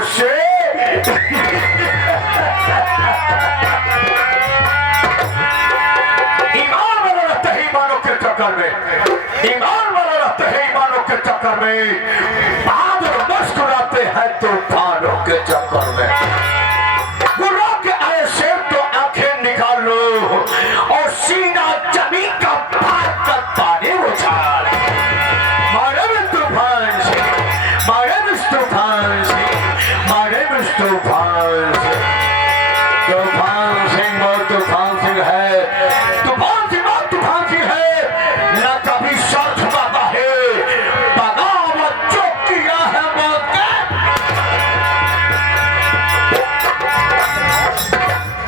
उससे ईमान वाला रहता है ईमानों के चक्कर में, ईमान वाला रहता है ईमानों के चक्कर में, बहादुर मुस्कुराते हैं तूफानों के चक्कर में। बुरा के ऐसे तो आंखें निकाल लो और सीना जमीन का फाड़ कर पानी उछाल। मारे में तूफान से, मारे में तूफान से, मारे में तूफान से। तूफान सिंह बहुत तूफान सिंह है, तूफान सिंह बहुत तूफान सिंह है, न कभी सर झुकाता है, बगावत जो किया है मौत का।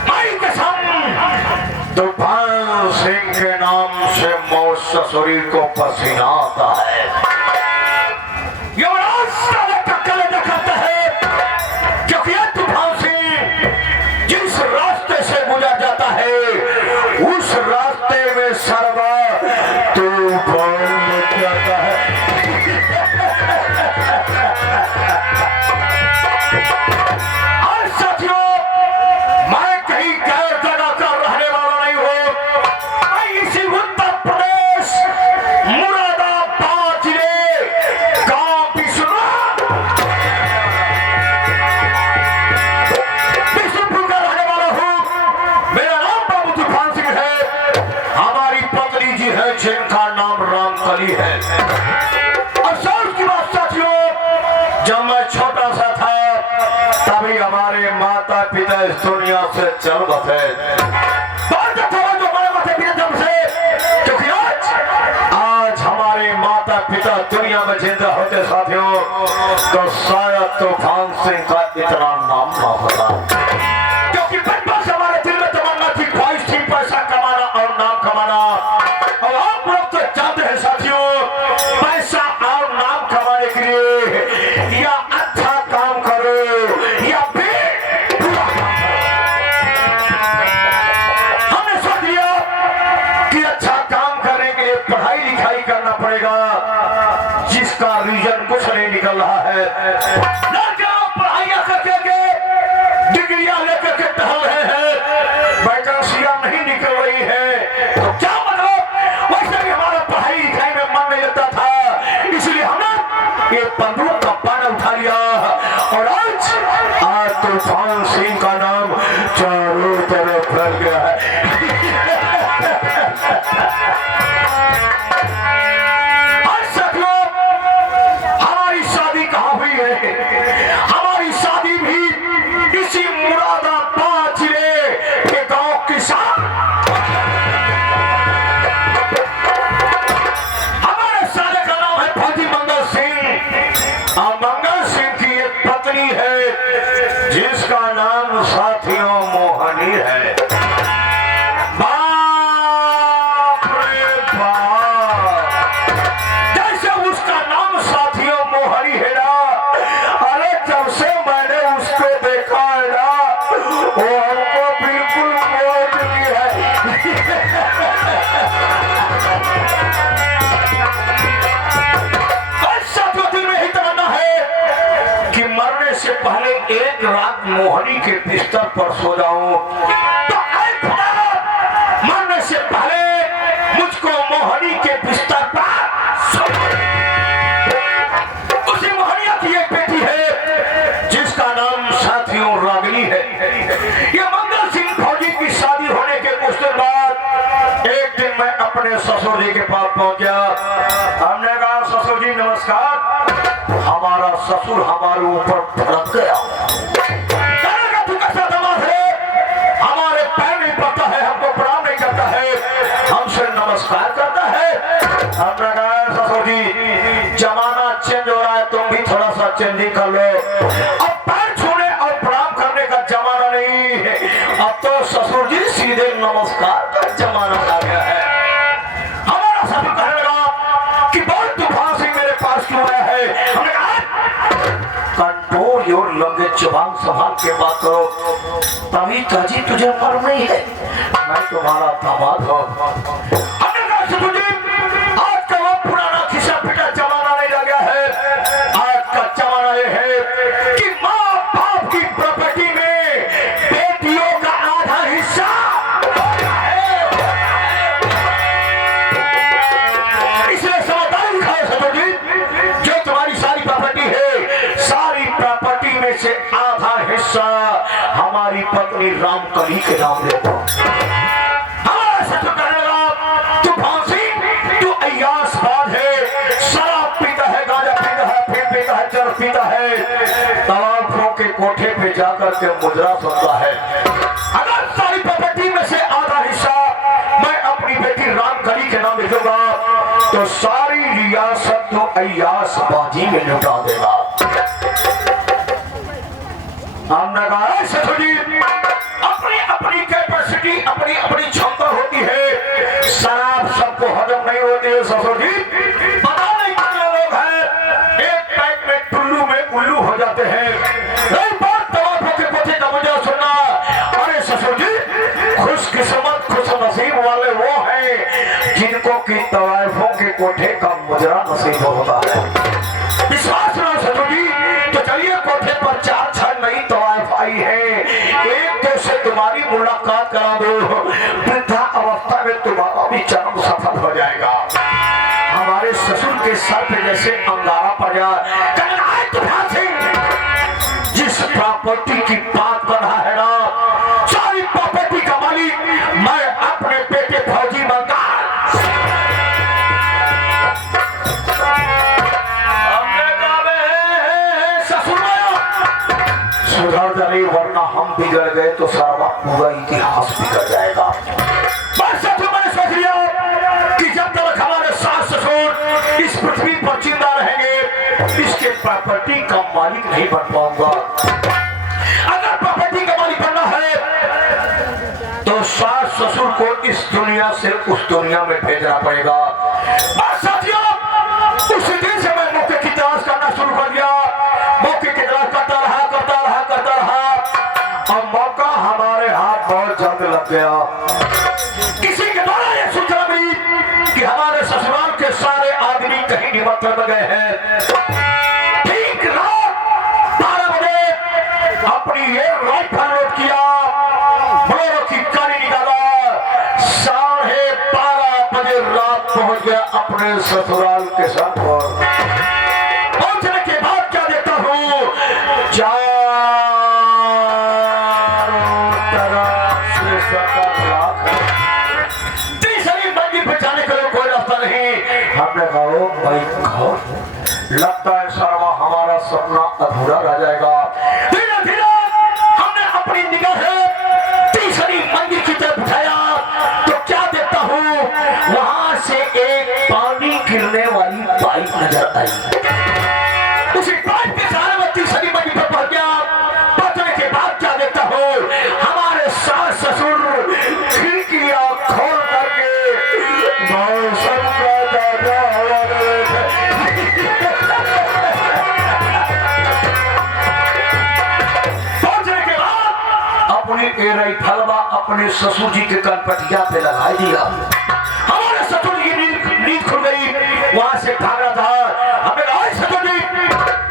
माई कसम, तूफान सिंह के नाम से मौत शरीर को पसीना आता है। युवराज साले का कलेजा खाता है, क्योंकि यह तूफान सिंह जिस रास्ते से गुजर जाता है उस रास्ते में सर्वा तूफान मच जाता है। और साथियों, मैं कहीं गैर जगह का रहने वाला नहीं हूँ, मैं इसी उत्तर प्रदेश मुरादाबाद जिले गांव बिशनपुर का रहने वाला हूँ। मेरा नाम बाबू तूफान सिंह है, हमारी पत्नी जी है जिनका नाम रामकली है। अफसोस की बात साथियों, जब मैं छोटा सा था तभी हमारे माता पिता इस दुनिया से चल बसे। जो हमारे माता पिता जब से, क्योंकि आज हमारे माता पिता दुनिया में जिंदा होते साथियों तो शायद तूफान सिंह का इतना नाम ना होता, क्योंकि बचपन से हमारे दिल में तमन्ना थी, ख्वाहिश थी पैसा कमाना और नाम कमाना। और आप लोग तो जानते हैं साथियों, पैसा और नाम कमाने के लिए या अच्छा काम करो या फिर बुरा काम करो। हमने सोच लिया कि अच्छा काम करने के लिए पढ़ाई लिखाई करना पड़ेगा, जिसका रीजन कुछ नहीं निकल रहा है। पढ़ाइयां करके डिग्रियां लेकर के टहल रहे हैं, वैकेंसियां नहीं निकल रही है, तो क्या मतलब। वैसे भी हमारा पढ़ाई लिखाई में मन नहीं लगता था, इसलिए हमने ये बंदूक का पाना उठा लिया और आज तूफान सिंह का नाम चारों तरफ फैल गया है। हमारी शादी कहाँ हुई है? हमारी शादी भी इसी मुरादाबाद जिले के गांव के साथ। हमारे साले का नाम है फौजी मंगल सिंह और मंगल सिंह की एक पत्नी है जिसका नाम साथियों मोहनी है। पहले एक रात मोहनी के बिस्तर पर सो जाऊं तो मरने से पहले मुझको मोहनी के बिस्तर पर उसी मोहनिया की एक बेटी है जिसका नाम साथियों रागिनी है। ये मंगल सिंह फौजी की शादी होने के कुछ दिन बाद एक दिन मैं अपने ससुर जी के पास पहुंचा। हमने कहा ससुर जी नमस्कार। हमारा ससुर हमारे ऊपर भड़क गया, तू कैसा दामाद है, हमारे पैर नहीं पड़ता है, हमको प्रणाम नहीं करता है, हमसे नमस्कार करता है। हमने कहा ससुर जी जमाना चेंज हो रहा है, तुम भी थोड़ा सा चेंजिंग कर लो, अब पैर छूने और प्रणाम करने का जमाना नहीं है, अब तो ससुर जी सीधे नमस्कार का जमाना आ गया है। हमारा ससुर कहने लगा कि बहुत तूफान सिंह मेरे पास क्यों आया है। हमने कहा कंट्रोल योर लैंग्वेज, जुबान संभाल के बात करो, तभी ताजी तुझे मालूम नहीं है मैं तुम्हारा दामाद हूं। हमने कहा ससुर जी आज का वो पुराना खिसा पिटा जमाना नहीं लग गया है, आज का जमाना ये है कि माँ हिस्सा हमारी पत्नी रामकली के नाम लेता हमारा सच करने लगा। तू फांसी, तू अय्यासबाज है, शराब पीता है, गांजा पीता है, फिर पीता है, चरस पीता है, तालाबों के कोठे पे जाकर के मुजरा सुनता है। अगर सारी प्रॉपर्टी में से आधा हिस्सा मैं अपनी बेटी रामकली के नाम लिखूंगा तो सारी रियासत तो अय्यासबाजी में लुटा देगा। हमने कहा ससुर जी, अपनी अपनी कैपेसिटी, अपनी अपनी क्षमता होती है, शराब सबको हजम नहीं होती है। ससुर जी, पता नहीं कितने लोग हैं एक टाइप में टुल्लू में उल्लू हो जाते हैं। नहीं बात तवाफों के कोठे का मुझे सुनना। अरे ससुर जी, खुशकिस्मत खुशनसीब वाले वो हैं जिनको की तवाफों के कोठे का मुजरा नसीब होता है। विश्वास रहो ससुर जी, तो चलिए कोठे पर 4 नई तवाफ आई है, एक दो से तुम्हारी मुलाकात करा दो, वृद्धा अवस्था में तुम्हारा भी जन्म सफल हो जाएगा। हमारे ससुर के सर पे जैसे अंगारा पड़ जाए, तूफान सिंह जिस प्रॉपर्टी की बात कर रहा है ना, सारी प्रॉपर्टी का मालिक मैं अपने बेटे फौजी बनता। सुधर जाए वरना हम बिगड़ गए तो सारा पूरा इतिहास बिगड़ जाएगा। बस मैंने सोच लिया कि जब तक हमारे सास ससुर इस पृथ्वी पर जिंदा रहेंगे, इसके प्रॉपर्टी का मालिक नहीं बन पाऊंगा। अगर प्रॉपर्टी का मालिक बनना है तो सास ससुर को इस दुनिया से उस दुनिया में भेजना पड़ेगा। बस साथियों, उसी दिन से मैं मौके की तलाश करना शुरू कर दिया। मौके की तलाश करता रहा और मौका हमारे हाथ बहुत जल्द लग गया। किसी के द्वारा यह सूचना मिली कि हमारे ससुराल के सारे आदमी कहीं निमंत्रण में गए हैं। ठीक रात 12 बजे अपनी ये राइफल लोड किया, बोलेरो की गाड़ी निकाला, 12:30 बजे रात पहुंच गया अपने ससुराल के साथ। पहुंचने के बाद क्या देखता हूँ, लगता है सर्वा हमारा सपना अधूरा रह जाएगा। धीरे धीरे हमने अपनी निगाह तीसरी मंजिल की तरफ उठाया तो क्या देखता हूँ, वहां से एक पानी गिरने वाली पाइप नजर आई। उसी पाइप के सहारे में तीसरी मंजिल पर पहुंच गया। पहुंचने के बाद क्या देखता हूँ, हमारे सास ससुर खिड़कियां खोल करके मौसम का फलवा अपने ससुर जी के कनपटिया पे लगा दिया। हमारे ससुर जी नींद खुल गई, वहां से भाग रहा था। हमें ससुर जी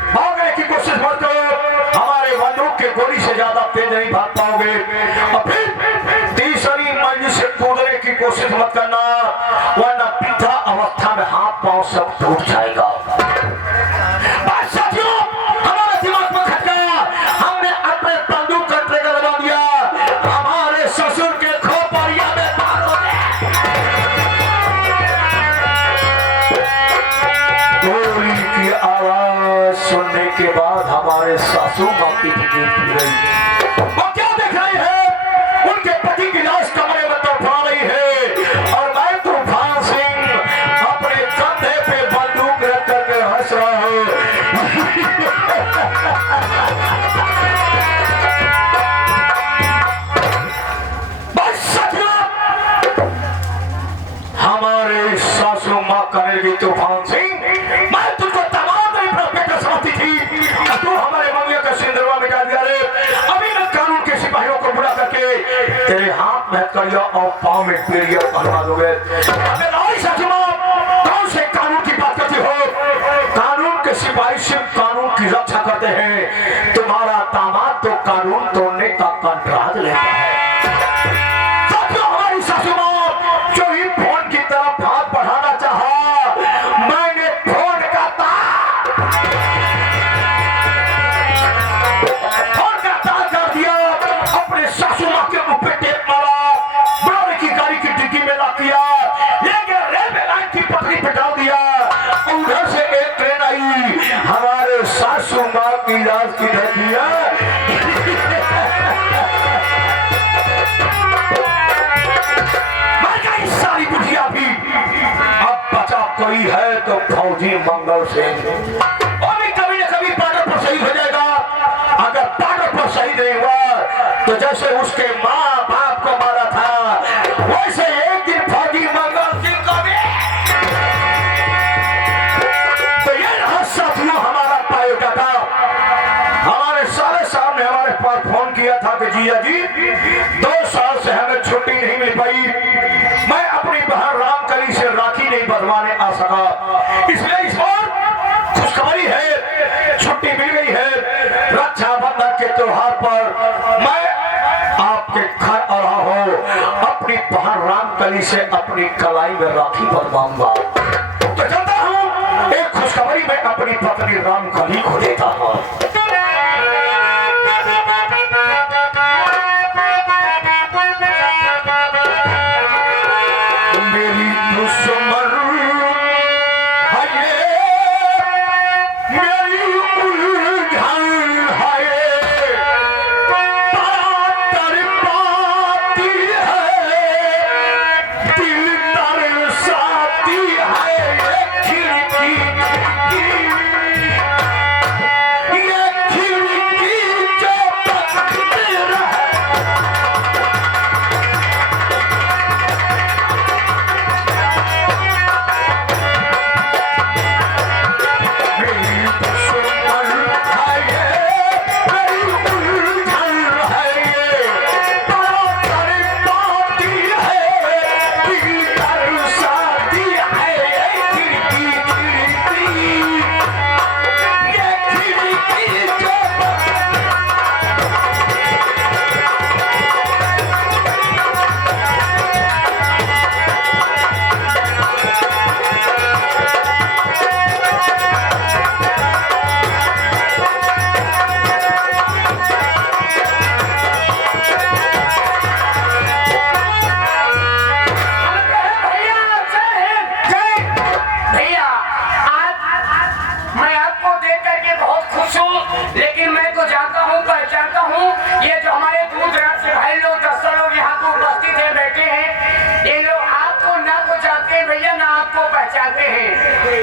भागने की कोशिश मत करो, हमारे बंदूक के गोली से ज्यादा तेज नहीं भाग पाओगे। और फिर तीसरी मंजिल से कूदने की कोशिश मत करना, वरना वृद्धा अवस्था में हाथ पांव सब टूट जाएगा। सुनने के बाद हमारे सासू माँ की नींद खुल गई। वो क्या देख रहे हैं, उनके पति की लाश कमरे में तड़पा रही है और मैं तूफान सिंह अपने कंधे पे बंदूक रख करके हंस रहा हूँ। बस हमारे सासू माँ करेगी तूफान सिंह, मैं तुझको तू हमारे मंगिया का सिंदूर मिटा दिया रे। अभी मैं कानून के सिपाहियों को बुला करके तेरे हाथ में कड़िया और पांव में पेड़िया पहना दोगे। कौन से कानून की बात करती हो? कानून के सिपाही सिर्फ कानून की रक्षा करते हैं, तुम्हारा दामाद तो कानून तोड़ने का कंट्राट लेता है। हमारी सासू माँ जो ही फोन की तरफ हाथ बढ़ाना चाहा, मैंने फोन का तार जिया। मर गई सारी बुढ़िया भी। अब बचा कोई है तो फौजी मंगल सिंह। और भी कभी न कभी बॉर्डर पर शहीद हो जाएगा। अगर बॉर्डर पर शहीद नहीं हुआ तो जैसे उसके माँ बाप को मारा था वैसे एक दिन फौजी मंगल सिंह को भी। तो ये रहा साथियों हमारा बायोडाटा। हमारे सारे साहब ने हमारे पास फोन किया था कि जिया जी 2 साल से हमें छुट्टी नहीं मिल पाई। मैं अपनी बहन रामकली से राखी नहीं बंधवाने आ सका, इसलिए इस बार खुशखबरी है, छुट्टी मिल गई है। रक्षाबंधन के त्योहार पर मैं आपके घर आ रहा हूं। अपनी बहन रामकली से अपनी कलाई में राखी बंधवाऊंगा। तो चलता हूं, एक खुशखबरी में अपनी पत्नी रामकली को देता हूं।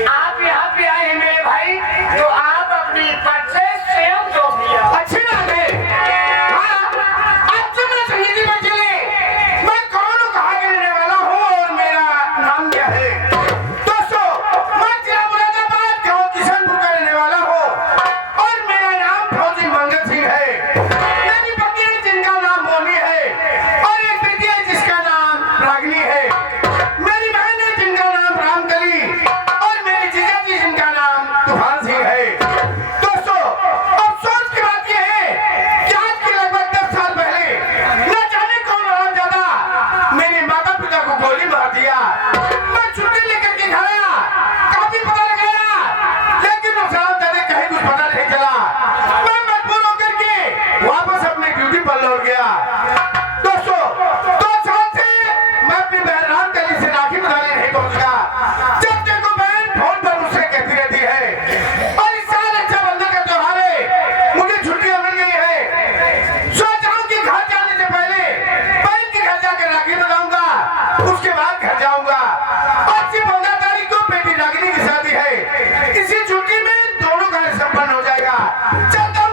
आप यहाँ पे आए मेरे भाई तो आप अपनी बच्चे स्वयं दो भैया। अच्छी बात है। हाँ, अब तुम मेरे संगीती पर चले। मैं कौन हूँ, कहाँ के रहने वाला हूँ और मेरा नाम क्या है? दोस्तों, मैं जिला मुरादाबाद गाँव किशनपुर का रहने वाला हूँ और मेरा नाम फौजी मंगल सिंह है। मेरी पत्नी है जिनका नाम मोनी है और एक बेटी है जिसका नाम रागिनी है। मेरी बहन है जिनका नाम रामकली और मेरी जीजा जी जिनका नाम तूफान सिंह है। दोस्तों, अफसोस की बात यह है कि आज के लगभग 10 साल पहले न जाने कौन हरामजादा मेरे माता पिता को गोली मार दिया। मैं छुट्टी लेकर के घर आया, काफी पता लगाया, लेकिन उस हरामजादे कहीं कुछ पता नहीं चला। मैं मजबूर होकर के वापस अपने ड्यूटी पर लौट गया। दोस्तों, 2 साल से मैं अपनी बहन रामकली से राखी बंधाने नहीं पहुंचा। जब देखो बहन फोन पर मुझसे कहती रहती है और इस साल रक्षाबंधन का त्योहार है, मुझे छुट्टियां मिल गई है। सोच रहा हूं कि घर जाने से पहले बहन के घर जाकर राखी बंधाऊंगा, उसके बाद घर जाऊंगा। आज से 15 तारीख को बेटी रागिनी की शादी है। इसी छुट्टी में दोनों कार्य संपन्न हो जाएगा। चलता